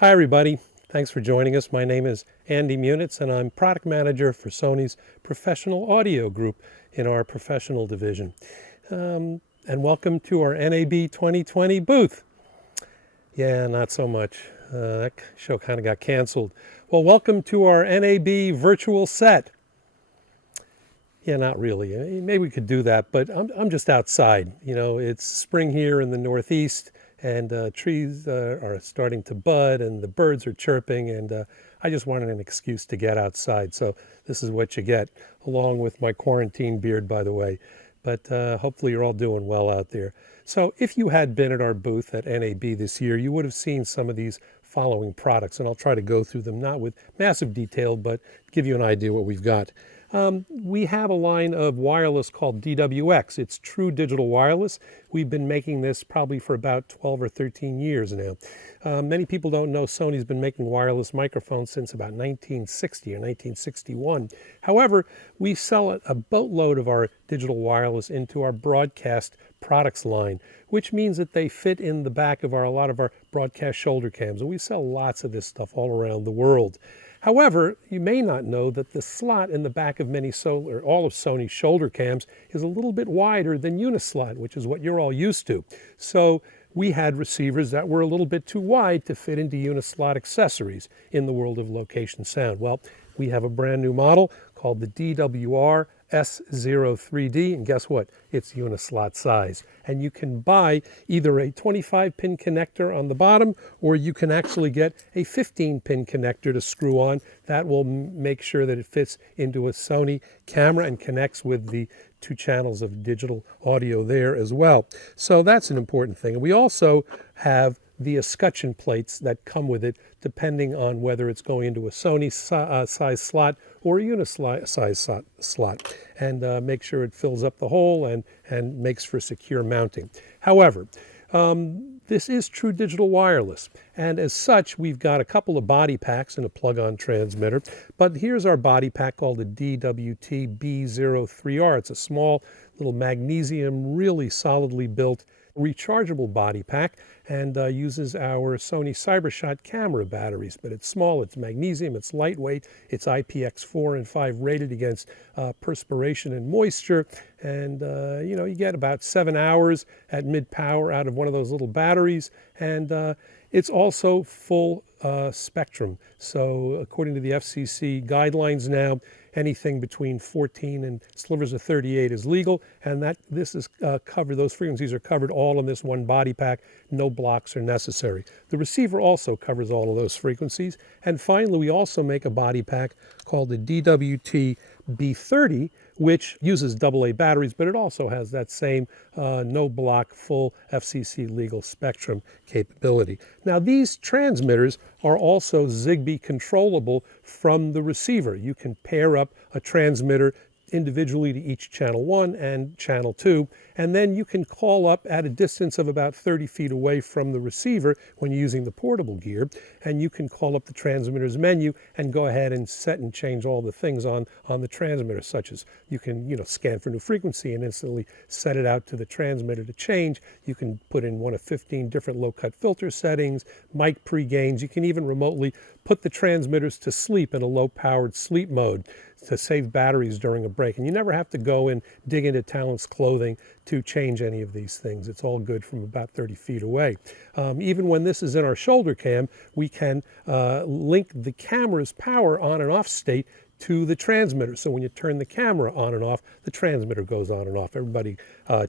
Hi everybody, thanks for joining us. My name is Andy Munitz and I'm product manager for Sony's professional audio group in our professional division. And welcome to our NAB 2020 booth. Yeah, not so much. That show kind of got canceled. Well, welcome to our NAB virtual set. Yeah, not really. Maybe we could do that, but I'm just outside. You know, it's spring here in the Northeast, and trees are starting to bud, and the birds are chirping, and I just wanted an excuse to get outside. So this is what you get, along with my quarantine beard, by the way. But hopefully you're all doing well out there. So if you had been at our booth at NAB this year, you would have seen some of these following products, and I'll try to go through them, not with massive detail, but give you an idea what we've got. We have a line of wireless called DWX. It's true digital wireless. We've been making this probably for about 12 or 13 years now. Many people don't know Sony's been making wireless microphones since about 1960 or 1961. However, we sell a boatload of our digital wireless into our broadcast products line, which means that they fit in the back of a lot of our broadcast shoulder cams. And we sell lots of this stuff all around the world. However, you may not know that the slot in the back of all of Sony's shoulder cams is a little bit wider than Unislot, which is what you're all used to. So we had receivers that were a little bit too wide to fit into Unislot accessories in the world of location sound. Well, we have a brand new model called the DWR S03D, and guess what? It's Unislot size. And you can buy either a 25-pin connector on the bottom, or you can actually get a 15-pin connector to screw on. That will make sure that it fits into a Sony camera and connects with the 2 channels of digital audio there as well. So that's an important thing. And we also have the escutcheon plates that come with it, depending on whether it's going into a Sony size slot or a Unislot size slot, and make sure it fills up the hole and makes for secure mounting. However, this is true digital wireless, and as such, we've got a couple of body packs and a plug-on transmitter. But here's our body pack called the DWT B03R. It's a small little magnesium, really solidly built rechargeable body pack, and uses our Sony CyberShot camera batteries. But it's small, it's magnesium, it's lightweight, it's IPX4 and 5 rated against perspiration and moisture, and you get about 7 hours at mid power out of one of those little batteries, and it's also full spectrum. So according to the FCC guidelines now, anything between 14 and slivers of 38 is legal, and this is covered. Those frequencies are covered all in this one body pack. No blocks are necessary. The receiver also covers all of those frequencies. And finally, we also make a body pack called the DWT B30, which uses AA batteries, but it also has that same no block, full FCC legal spectrum capability. Now, these transmitters are also Zigbee controllable from the receiver. You can pair up a transmitter individually to each channel 1 and channel 2, and then you can call up at a distance of about 30 feet away from the receiver when you're using the portable gear, and you can call up the transmitter's menu and go ahead and set and change all the things on the transmitter, such as you can scan for new frequency and instantly set it out to the transmitter to change. You can put in one of 15 different low-cut filter settings, mic pre-gains. You can even remotely put the transmitters to sleep in a low-powered sleep mode to save batteries during a break. And you never have to go and dig into talent's clothing to change any of these things. It's all good from about 30 feet away. Even when this is in our shoulder cam, we can link the camera's power on and off state to the transmitter. So when you turn the camera on and off, the transmitter goes on and off. Everybody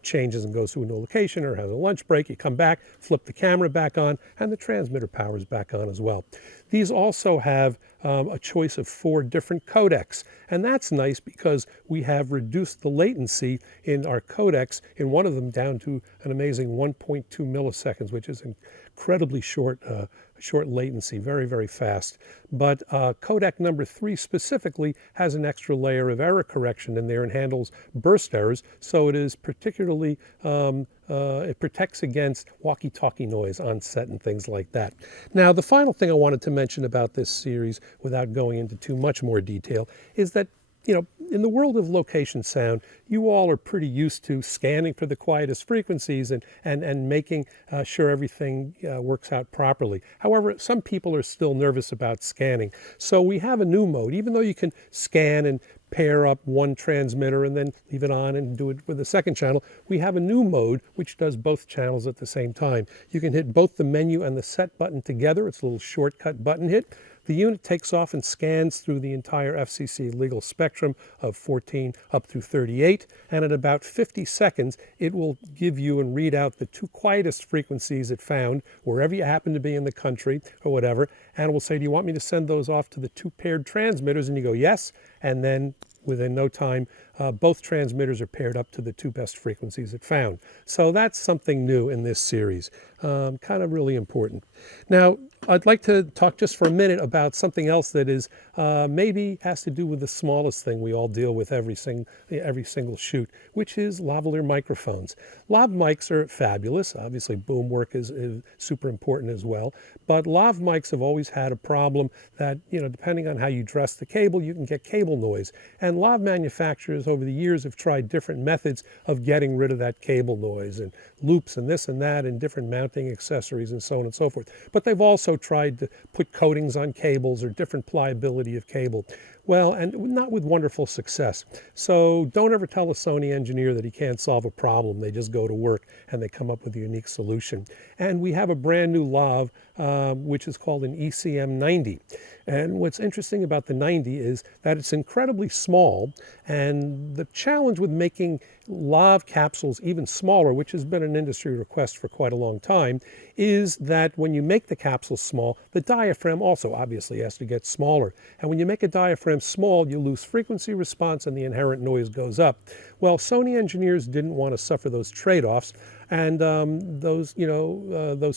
changes and goes to a new location or has a lunch break. You come back, flip the camera back on, and the transmitter power is back on as well. These also have a choice of 4 different codecs, and that's nice because we have reduced the latency in our codecs, in one of them down to an amazing 1.2 milliseconds, which is incredibly short latency, very, very fast. But codec number 3 specifically has an extra layer of error correction in there and handles burst errors, so it is particularly, it protects against walkie-talkie noise on set and things like that. Now, the final thing I wanted to mention about this series, without going into too much more detail, is that in the world of location sound, you all are pretty used to scanning for the quietest frequencies and making sure everything works out properly. However, some people are still nervous about scanning. So we have a new mode. Even though you can scan and pair up one transmitter and then leave it on and do it with the second channel, we have a new mode which does both channels at the same time. You can hit both the menu and the set button together. It's a little shortcut button hit. The unit takes off and scans through the entire FCC legal spectrum of 14 up through 38, and at about 50 seconds, it will give you and read out the two quietest frequencies it found, wherever you happen to be in the country or whatever, and it will say, do you want me to send those off to the two paired transmitters? And you go, yes, and then within no time, both transmitters are paired up to the two best frequencies it found. So that's something new in this series, kind of really important. Now, I'd like to talk just for a minute about something else that is maybe has to do with the smallest thing we all deal with every single shoot, which is lavalier microphones. Lav mics are fabulous. Obviously, boom work is super important as well. But lav mics have always had a problem that, depending on how you dress the cable, you can get cable noise. And lav manufacturers over the years have tried different methods of getting rid of that cable noise, and loops and this and that, and different mounting accessories and so on and so forth. But they've also tried to put coatings on cables or different pliability of cable. Well, and not with wonderful success. So don't ever tell a Sony engineer that he can't solve a problem. They just go to work and they come up with a unique solution. And we have a brand new lav, which is called an ECM 90. And what's interesting about the 90 is that it's incredibly small, and the challenge with making lav capsules even smaller, which has been an industry request for quite a long time, is that when you make the capsule small, the diaphragm also obviously has to get smaller. And when you make a diaphragm small, you lose frequency response and the inherent noise goes up. Well, Sony engineers didn't want to suffer those trade-offs. And those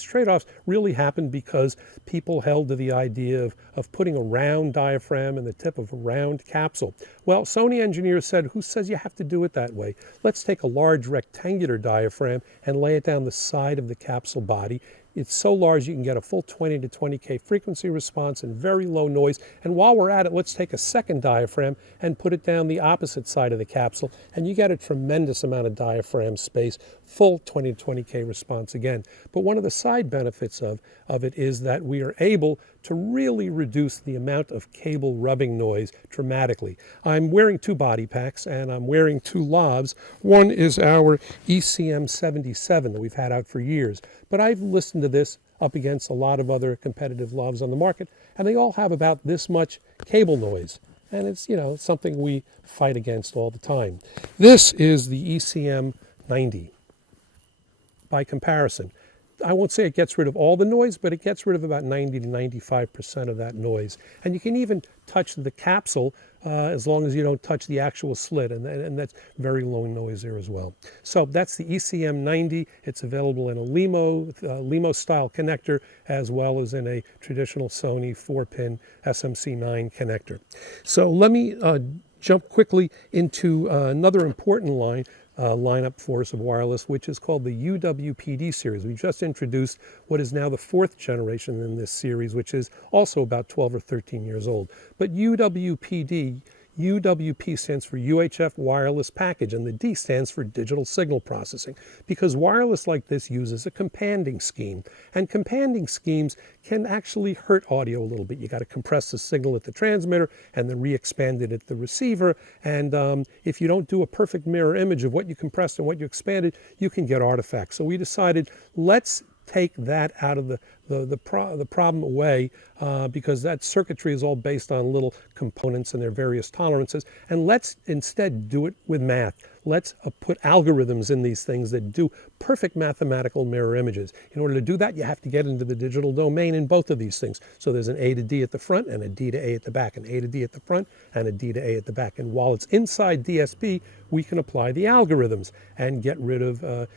trade-offs really happened because people held to the idea of putting a round diaphragm in the tip of a round capsule. Well, Sony engineers said, who says you have to do it that way? Let's take a large rectangular diaphragm and lay it down the side of the capsule body. It's so large you can get a full 20 to 20K frequency response and very low noise. And while we're at it, let's take a second diaphragm and put it down the opposite side of the capsule, and you get a tremendous amount of diaphragm space, full 20 to 20K response again. But one of the side benefits of it is that we are able to really reduce the amount of cable rubbing noise dramatically. I'm wearing two body packs and I'm wearing two lavs. One is our ECM 77 that we've had out for years, but I've listened to this up against a lot of other competitive lavs on the market, and they all have about this much cable noise. And it's, something we fight against all the time. This is the ECM 90 by comparison. I won't say it gets rid of all the noise, but it gets rid of about 90 to 95% of that noise. And you can even touch the capsule as long as you don't touch the actual slit, and that's very low noise there as well. So that's the ECM 90. It's available in a LEMO style connector, as well as in a traditional Sony 4-pin SMC9 connector. So let me jump quickly into another important lineup for us of wireless, which is called the UWPD series. We just introduced what is now the fourth generation in this series, which is also about 12 or 13 years old. But UWP stands for UHF Wireless Package, and the D stands for Digital Signal Processing, because wireless like this uses a companding scheme, and companding schemes can actually hurt audio a little bit. You got to compress the signal at the transmitter and then re-expand it at the receiver, and if you don't do a perfect mirror image of what you compressed and what you expanded, you can get artifacts. So we decided, let's take that out of the problem away, because that circuitry is all based on little components and their various tolerances, and let's instead do it with math. Let's put algorithms in these things that do perfect mathematical mirror images. In order to do that, you have to get into the digital domain in both of these things. So there's an A to D at the front and a D to A at the back, an A to D at the front and a D to A at the back. And while it's inside DSP, we can apply the algorithms and get rid of, or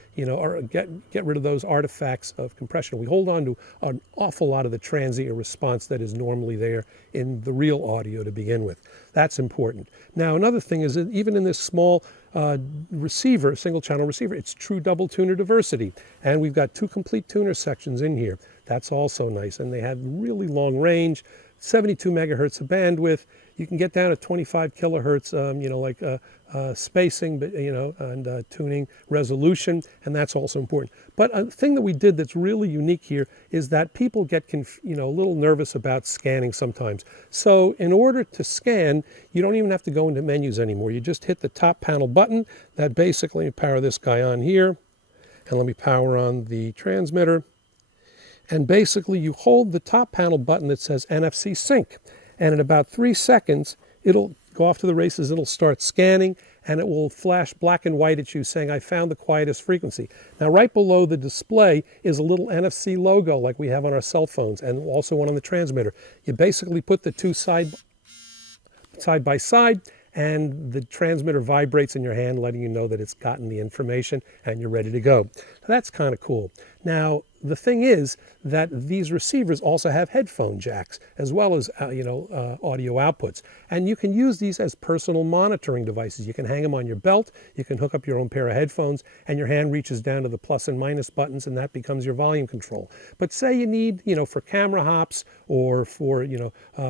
get rid of those artifacts of compression. We hold on to an awful lot of the transient response that is normally there in the real audio to begin with. That's important. Now, another thing is that even in this small receiver, single channel receiver, it's true double tuner diversity. And we've got two complete tuner sections in here. That's also nice. And they have really long range, 72 megahertz of bandwidth. You can get down to 25 kilohertz, spacing, but and tuning resolution, and that's also important. But a thing that we did that's really unique here is that people get a little nervous about scanning sometimes. So in order to scan, you don't even have to go into menus anymore. You just hit the top panel button. That basically, power this guy on here, and let me power on the transmitter. And basically, you hold the top panel button that says NFC Sync. And in about 3 seconds, it'll go off to the races, it'll start scanning, and it will flash black and white at you saying, I found the quietest frequency. Now, right below the display is a little NFC logo like we have on our cell phones, and also one on the transmitter. You basically put the two side by side, and the transmitter vibrates in your hand, letting you know that it's gotten the information and you're ready to go. Now, that's kind of cool. Now, the thing is that these receivers also have headphone jacks as well as audio outputs, and you can use these as personal monitoring devices. You can hang them on your belt, you can hook up your own pair of headphones, and your hand reaches down to the plus and minus buttons, and that becomes your volume control. But say you need, for camera hops or for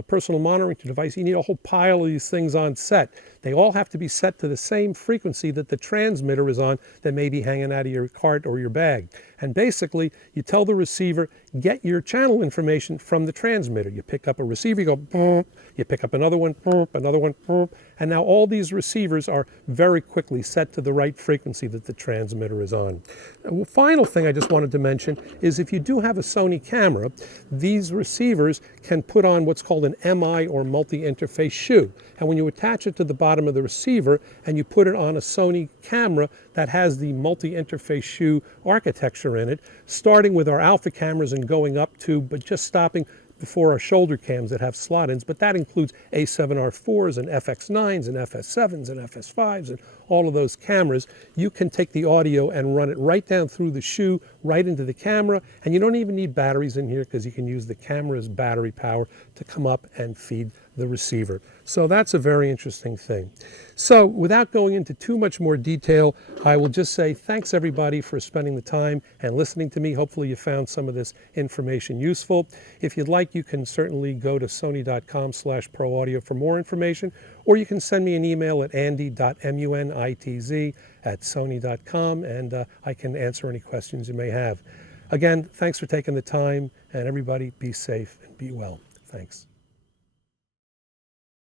personal monitoring device, you need a whole pile of these things on set. They all have to be set to the same frequency that the transmitter is on that may be hanging out of your cart or your bag. And basically, you tell the receiver, get your channel information from the transmitter. You pick up a receiver, you go, boop, you pick up another one, boop, boop, and now all these receivers are very quickly set to the right frequency that the transmitter is on. The final thing I just wanted to mention is if you do have a Sony camera, these receivers can put on what's called an MI or multi-interface shoe. And when you attach it to the bottom of the receiver and you put it on a Sony camera that has the multi-interface shoe architecture in it, starting with our alpha cameras and going up to, but just stopping before our shoulder cams that have slot-ins, but that includes A7R4s and FX9s and FS7s and FS5s and all of those cameras. You can take the audio and run it right down through the shoe, right into the camera, and you don't even need batteries in here because you can use the camera's battery power to come up and feed the receiver. So that's a very interesting thing. So without going into too much more detail, I will just say thanks everybody for spending the time and listening to me. Hopefully you found some of this information useful. If you'd like, you can certainly go to sony.com/proaudio for more information, or you can send me an email at andy.munitz@sony.com, and I can answer any questions you may have. Again, thanks for taking the time, and everybody be safe and be well. Thanks.